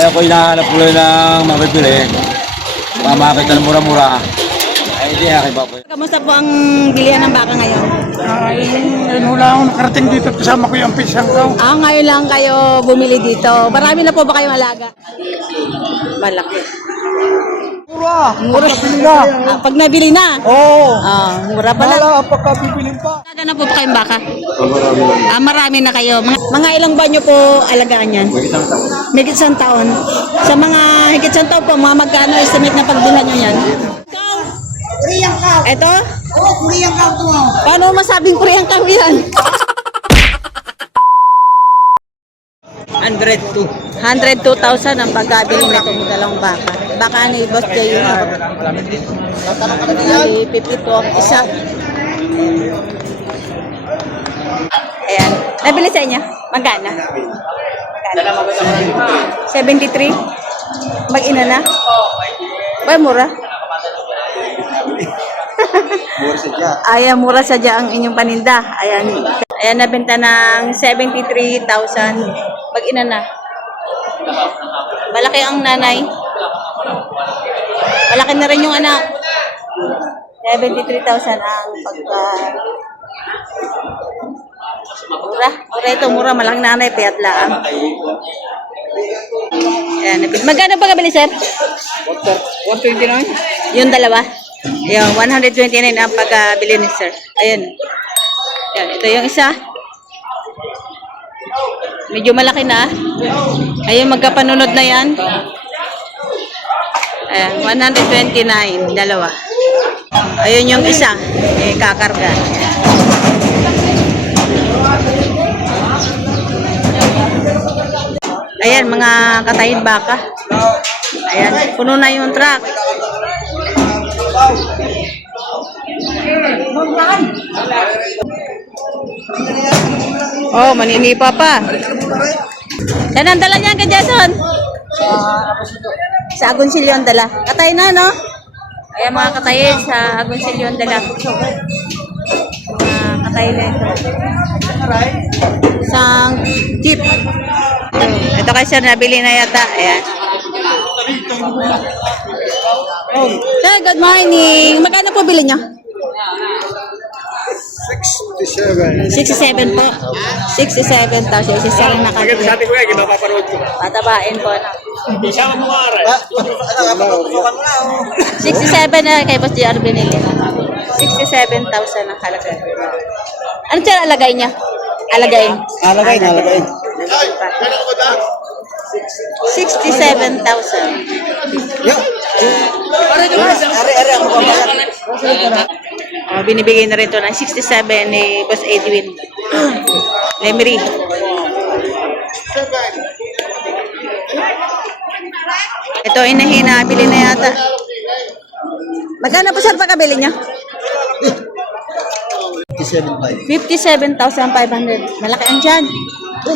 Ay ako hinahanap ko lang ng mabibili. Mamakita ng mura-mura. Ay hindi, aking baboy. Kamusta po ang bilihan ng baka ngayon? Ay, wala akong nakarating dito at kasama ko yung pisang ko. Ngayon lang kayo bumili dito. Marami na po ba kayong alaga? Malaki. Mura bili na. Pag nabili na? Oo. Mura pala. Wala, pagkabibilin pa. Alaga na po ba kayong baka? Marami na kayo. Mga ilang ba nyo po alagaan yan? Higit isang taon. Sa mga higit isang taon po, mga magkano estimate na pagbilan nyo yan? Korean cow. Ito? Oo, Korean cow to. Paano masabing Korean cow yan? 102. 102,000 ang pagkabili nitong dalawang baka. Baka ni Boss Joy yun. 52 ang isa. Ayan. Nabili sa inyo? Magkano? 73? Mag-ina na? Ba, mura? Ayan, mura sadya ang inyong paninda. Ayan. Ayan, nabenta ng 73,000. Mag-ina na. Malaki ang nanay. Malaki na rin yung anak. 73,000 ang pagka... Mura. Mura ito, mura. Malaking nanay, payat laang. Ayan, magkano pa kabili, sir? 129? Yung dalawa. Yung 129 ang pagkabili ni sir. Ayan. Ayan, ito yung isa. Medyo malaki na. Ayun, magkapanunod na yan. Ayan, 129, dalawa. Ayun yung isa. Kakarga. Ayan, mga katayin baka. Ayan, puno na yung truck. Oh, maninipa pa. Yan ang dala niyan kay Jason. Sa Agoncillo ang dala. Katay na, no? Ayan mga katay sa Agoncillo ang dala. Katay na ito. Isang jeep. Ito kay sir, nabili na yata. Ayan. Sir, good morning. Magkano po bili niyo? 67 po. 67,000. Isa lang nakabili. Sabi ko yan, mapapanood ko. Patabain po, no? Isama mo nga rin. 67 na kay Boss JR binili. 67,000 ang halaga. Ano siya alagay niya? Alagay. Alagay. 67,000. Binibigay na rin ito ng 67 ni Boss Edwin Lemery. Ito inahina, bili na yata. Magkano po sir pagkabili niya? 57,500. Malaki ang dyan.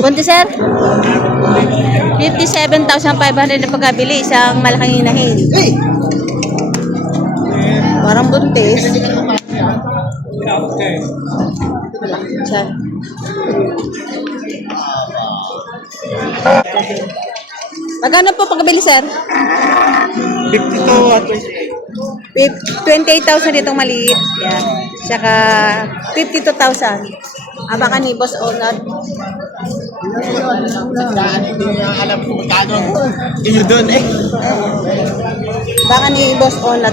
Bunti sir? 57,500 na pagkabili. Isang malaking inahin. Parang buntis. Malaki magkano po pagkabili sir? 52 at 28,000 itong maliit. Yan. Saka 52,000. Baka ni Boss Onad. hindi niya alam kung magkano. Iyo doon eh. Baka ni Boss Onad.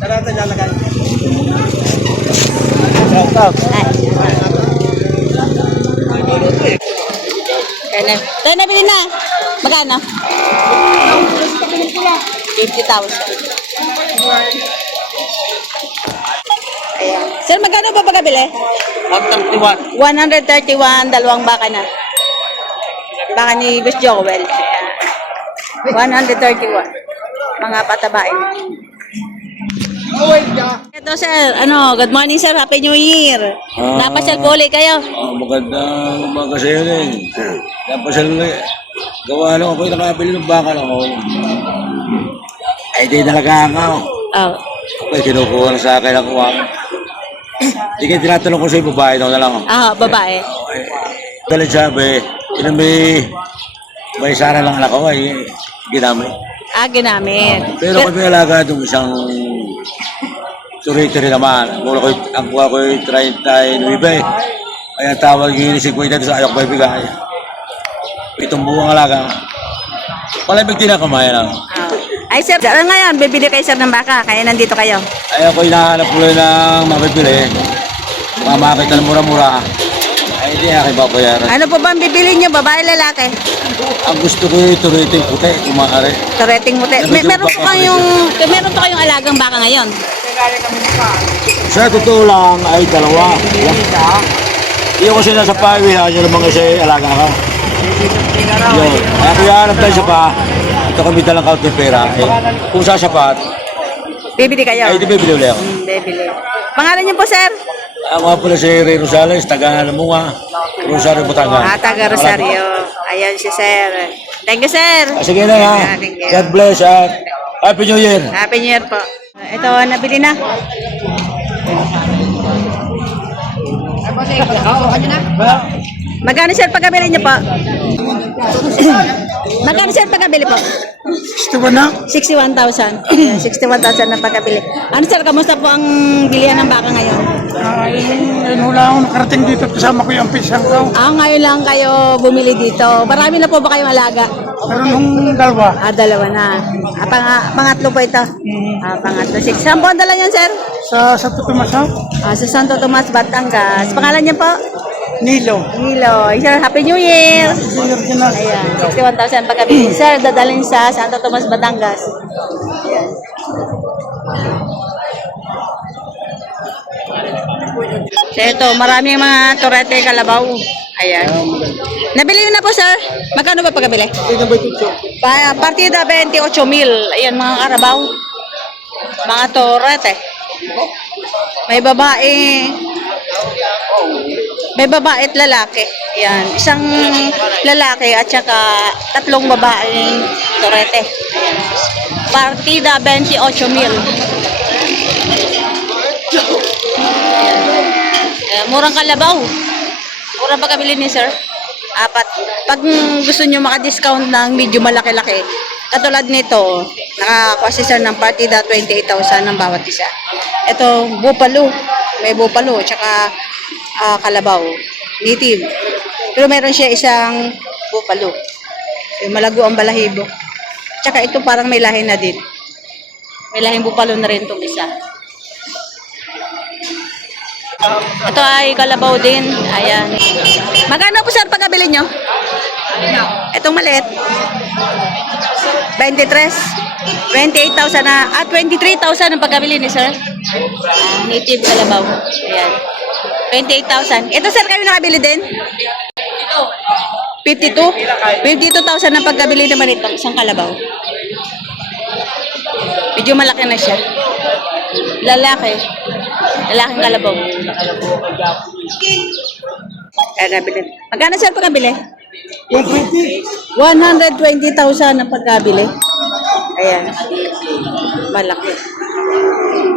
Tarata lalagay. Tayo nabili na. Magkano? 50,000. Ayan. Sir, magkano ba pagkabili? 131. 131, dalawang baka na. Baka ni Boss Joel. 131. Mga patabain. Ito sir, good morning sir, Happy New Year. Napasyal po ulit kayo. Magandang umaga sa iyo din. Napasal ulit. Gawa lang ako yung nakabili ng baka lang ako. Ay di talaga ako. Okay, kinukuha na sa akin ang kuha. Hindi kayo tinatanong ko sa babae daw na lang. Babae. Galit sabi, Yun may sana lang anak ko ay ginamit. Ginamit. Pero kami alaga itong isang turito rin naman. Ang kuha ko ay 39 eh. Kaya tawag yung 50 sa ayok may bigay. Itong buwang alaga. Malamig din ako maya lang. Ay sir, ngayon, bibili kayo sir ng baka, kaya nandito kayo. Ay ako hinahanap ko ng mabibili. Mamakit na mura-mura. Ay hindi aking babayaran. Ano po ba ang bibili nyo, babae, lalaki? Ang gusto ko yung turito yung puti, kumari. Tureting muti. Meron po kayong alagang baka ngayon. Sa totoo lang ay dalawa. Hindi ko sila sa pawihan, yun naman kasi alaga ka. Yun. Kaya kung hanap tayo sa pa, ito kami dalang kaunting pera. Eh, kung sasapat, Bibili kayo? ay di bibili ulit ako. Bibili. Pangalan niyo po sir? Ako nga pala si Ray Rosales, taga Lamunga, Rosario, Batangas. Taga Rosario. Ayan si sir. Thank you sir. Sige na ha. Thank you. God bless at Happy New Year. Happy New Year po. Ito, nabili na. Magkano sir pagkabili niyo po? Magkano sir pagkabili po? Gusto ko na. 61,000. Ayan, 61,000 na pagkabili. Ano sir, kamusta po ang bilihan ng baka ngayon? Ay, wala akong nakarating dito at kasama ko yung pisang ko. Ngayon lang kayo bumili dito. Marami na po ba kayong alaga? Meron nung dalawa. Dalawa na. Pangatlo po ito. Pangatlo. Saan po ang dala yan, sir? Sa Tutumas ha? Sa Santo Tomas, Batangas. Pangalan niya po? Nilo. Nilo. Sir, Happy New Year! Year din na. Ayan, 61,000 pagkabili. Sir, dadalhin sa Santo Tomas, Batangas. Ayan. So ito, maraming mga torete kalabaw. Ayan. Nabili nyo na po, sir. Magkano ba pagkabili? Partida 28,000. Ayan, mga karabaw. Mga torete. May babae. May babae at lalaki. Ayan. Isang lalaki at saka tatlong babaeng torete. Ayan. Partida 28,000. Murang kalabaw. Murang pagkabili ni sir. 4. Pag gusto nyo maka-discount ng medyo malaki-laki, katulad nito, nakakuha si sir ng partida 28,000 ng bawat isa. Ito, bupalo. May bupalo, tsaka kalabaw. Native. Pero meron siya isang bupalo. Malago ang balahibo. Tsaka ito parang may lahi na din. May lahing bupalo na rin itong isa. Ito ay kalabaw din. Ayan. Magkano po sir pagkabili nyo? Itong maliit. 23. 28,000 na. 23,000 ang pagkabili ni sir. Native kalabaw. Ayan. 28,000. Ito sir, kayo nakabili din? 52. 52,000 ang pagkabili naman ito. Isang kalabaw. Medyo malaki na siya. Lalaki. Lalaking kalabaw. Kaya nabili. Magkano sir pagkabili? 120,000 ang pagkabili. Ayan. Malaki.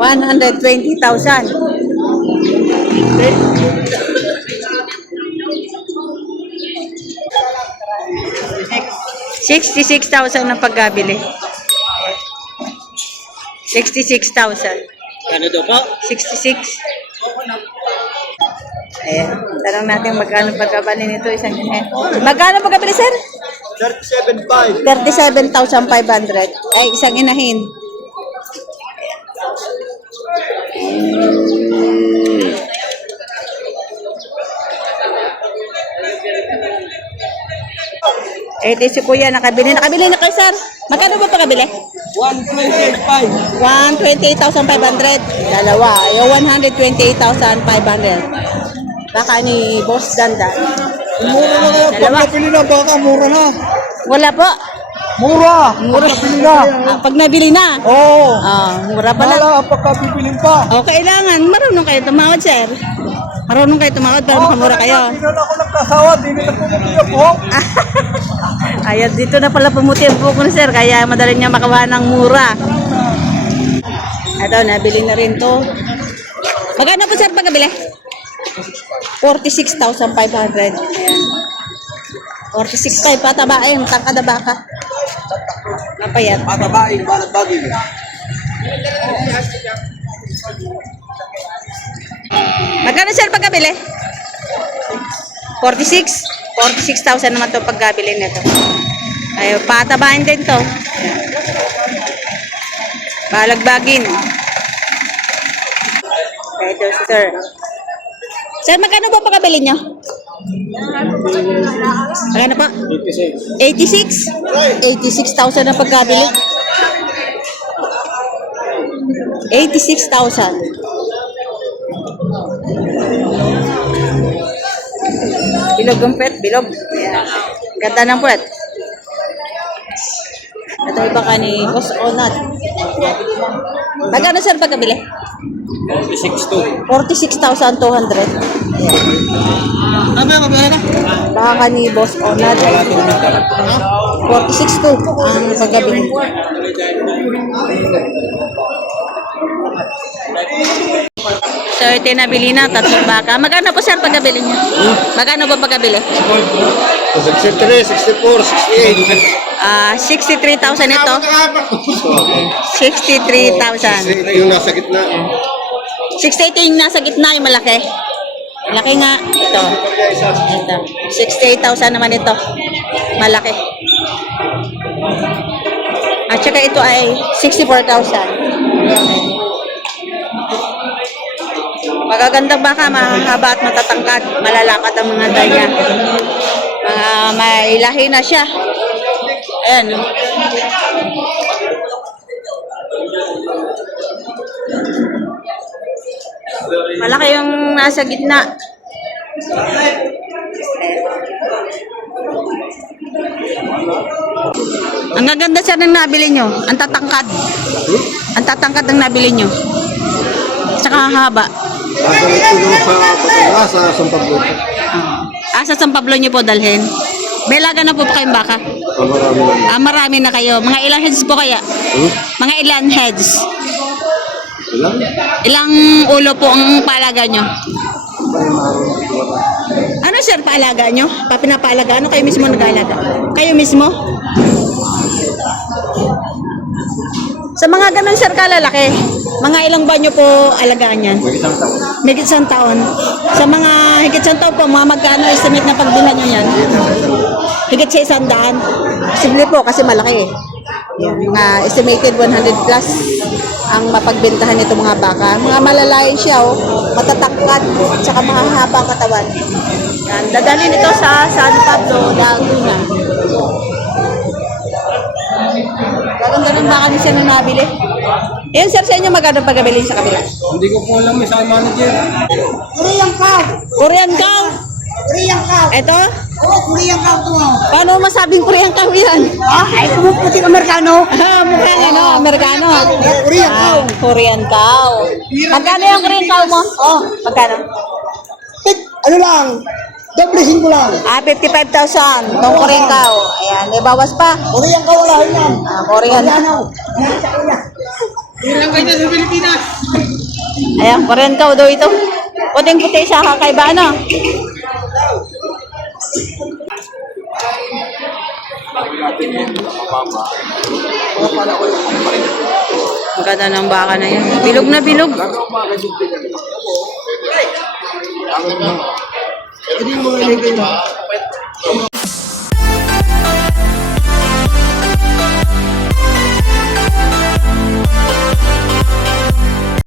120,000. 66,000 ang pagkabili. 66,000. Ano daw po? 66. Ayan. Tanong natin magkano pagkabali nito isang ganyan. Magkano pagkabili, sir? 37,500. 37,500. Ay, isang inahin. Ito si kuya, nakabili. Nakabili na kayo, sir. Magkano ba pagkabili? 128,500. 128,500. Dalawa. Yung 128,500. Baka ni Boss Danda. Mura na kaya. Pag napili na baka, mura na. Wala po. Mura! Mura napili na. Pag nabili na. Oo. Mura pala. Wala ang pagkapipiling pa. Kailangan. Marunong kayo tumawad, sir. Marunong kayo tumawad para makamura kayo. Hindi na ako nagkasawa. Hindi na pumuti ako. Ayan, dito na pala pumuti ang buko ni sir. Kaya madali niya makawa ng mura. Ito, nabili na rin to. Magkano po sir pagkabili? 46,500. Ayan. 46.5 patabain, tangkad na baka. Napayat. Patabain, balat bagay. Magkano sir pagkabili? 46? 46,000 naman to pagkabili nito. Ay, patabain din to. Balagbagin. Ito, sir. Sir, magkano ba pagkabili nyo? Magkano po? 86. 86,000 na pagkabili. 86,000. Bilog ang pet, bilog. Ayan. Ganda ng pet. Ito iba ka ni Boss Onat. Magkano sir pagkabili? 46 46,200. Baka ni Boss Onat. 46,200 ang pagkabili. So, ito yung nabili na, tatlong baka. Magkano po sir pagkabili niyo? Magkano ba pagkabili? 63, 64, 68. 63,000 ito. 63,000. Yung nasa gitna. 68 yung nasa gitna, yung malaki. Malaki nga. Ito. Ito. 68,000 naman ito. Malaki. At saka ito ay 64,000. Magagandang baka, mahaba at matatangkad. Malalakad ang mga daya. Mga mailahi na siya. Ayan. Malaki yung nasa gitna. Ang gaganda siya ng nabili nyo. Ang tatangkad. Ang tatangkad ng nabili nyo. Saka haba. Sa San Pablo. Sa San Pablo nyo po dalhin. May laga na po pa kayong baka? Marami na kayo. Mga ilang heads po kaya? Mga ilang heads? Ilang ulo po ang palaga nyo? Ano sir paalaga nyo? Pinapalaga? Ano kayo mismo nag-aalaga? Kayo mismo? Sa mga ganun sir kalalaki, mga ilang ba nyo po alagaan yan? Higit isang taon. Sa mga higit isang taon po, mga magkano estimate na pagbilhan nyo yan? Higit sa 100. Simple po kasi malaki eh. Mga estimated 100 plus ang mapagbentahan nito mga baka. Mga malalayan siya oh, matatangkad, tsaka mga habang katawan. Yan, dadalhin ito sa San Pablo, Laguna. Gaganda ng baka ni siya nung nabili. Yan sir, sa inyo magkano pagkabili sa kabila? Hindi ko po alam, sa manager. Korean cow. Korean cow. Korean cow. Ito? Oo, Korean cow to. Paano masabing Korean cow yan? Ay, pumuputing Amerikano. Mukhang ano, Amerikano. Korean cow. Korean cow. Magkano yung Korean cow mo? Oh, magkano? Ano lang, doblesin ko lang. 55,000 ng Korean cow. Ayan, may bawas pa. Korean cow wala yan. Korean. Ilang kayo sa Pilipinas? Ayan, Korean cow daw ito. Puting-puti siya, kakaiba ano? Ang ganda ng baka na yun. Bilog na bilog. Hindi mo